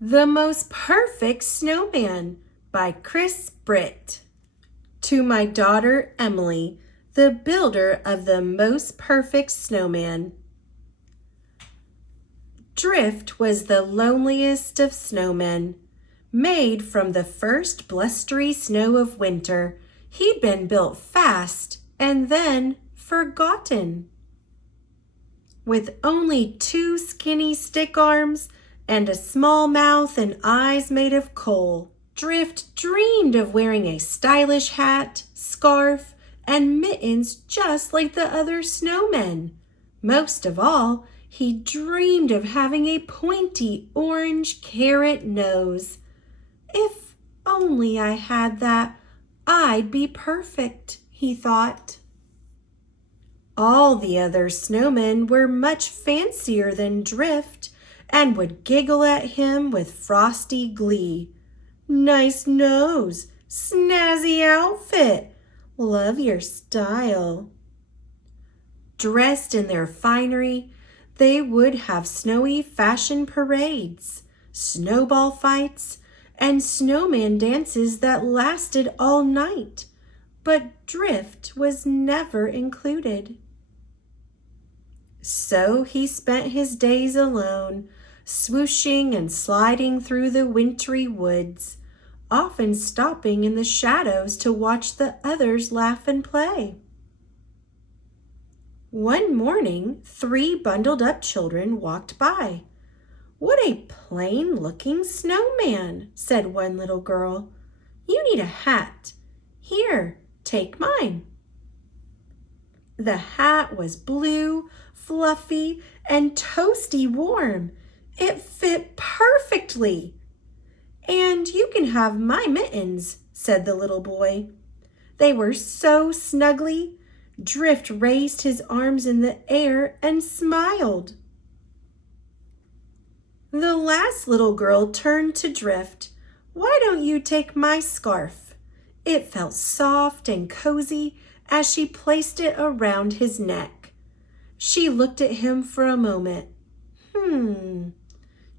The Most Perfect Snowman by Chris Britt. To my daughter Emily, the builder of the most perfect snowman. Drift was the loneliest of snowmen. Made from the first blustery snow of winter, he'd been built fast and then forgotten. With only 2 skinny stick arms and a small mouth and eyes made of coal, Drift dreamed of wearing a stylish hat, scarf, and mittens just like the other snowmen. Most of all, he dreamed of having a pointy orange carrot nose. If only I had that, I'd be perfect, he thought. All the other snowmen were much fancier than Drift and would giggle at him with frosty glee. Nice nose, snazzy outfit, love your style. Dressed in their finery, they would have snowy fashion parades, snowball fights, and snowman dances that lasted all night, but Drift was never included. So he spent his days alone, swooshing and sliding through the wintry woods, often stopping in the shadows to watch the others laugh and play. One morning, 3 bundled-up children walked by. "What a plain-looking snowman," said one little girl. "You need a hat. Here, take mine." The hat was blue, fluffy, and toasty warm. It fit perfectly. "And you can have my mittens," said the little boy. They were so snuggly. Drift raised his arms in the air and smiled. The last little girl turned to Drift. "Why don't you take my scarf?" It felt soft and cozy as she placed it around his neck. She looked at him for a moment.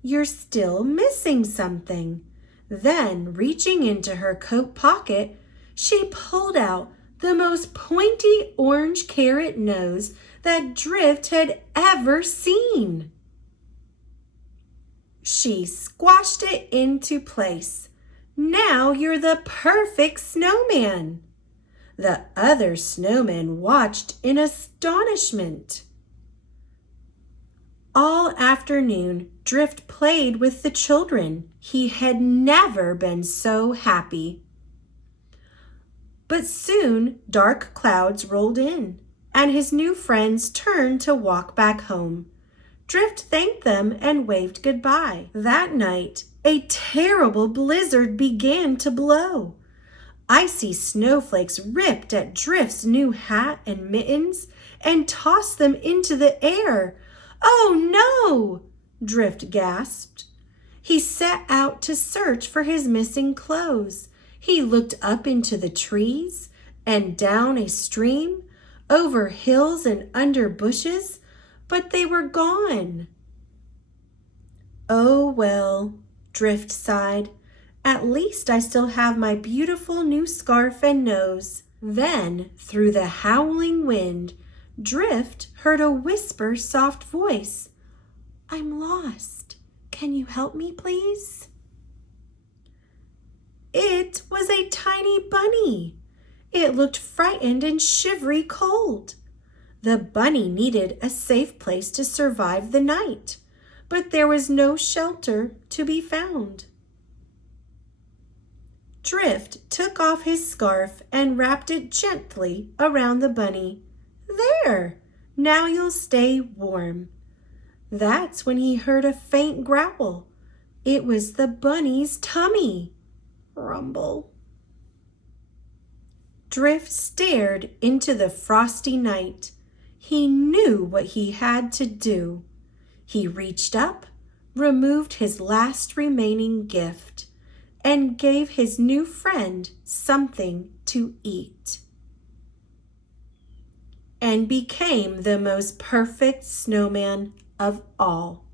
You're still missing something." Then, reaching into her coat pocket, she pulled out the most pointy orange carrot nose that Drift had ever seen. She squashed it into place. "Now you're the perfect snowman." The other snowmen watched in astonishment. All afternoon, Drift played with the children. He had never been so happy. But soon dark clouds rolled in, and his new friends turned to walk back home. Drift thanked them and waved goodbye. That night, a terrible blizzard began to blow. Icy snowflakes ripped at Drift's new hat and mittens and tossed them into the air. "Oh no!" Drift gasped. He set out to search for his missing clothes. He looked up into the trees and down a stream, over hills and under bushes, but they were gone. "Oh well," Drift sighed. "At least I still have my beautiful new scarf and nose." Then, through the howling wind, Drift heard a whisper soft voice. "I'm lost. Can you help me, please?" It was a tiny bunny. It looked frightened and shivery cold. The bunny needed a safe place to survive the night, but there was no shelter to be found. Drift took off his scarf and wrapped it gently around the bunny. "There! Now you'll stay warm." That's when he heard a faint growl. It was the bunny's tummy. Rumble. Drift stared into the frosty night. He knew what he had to do. He reached up, removed his last remaining gift, and gave his new friend something to eat, and became the most perfect snowman of all.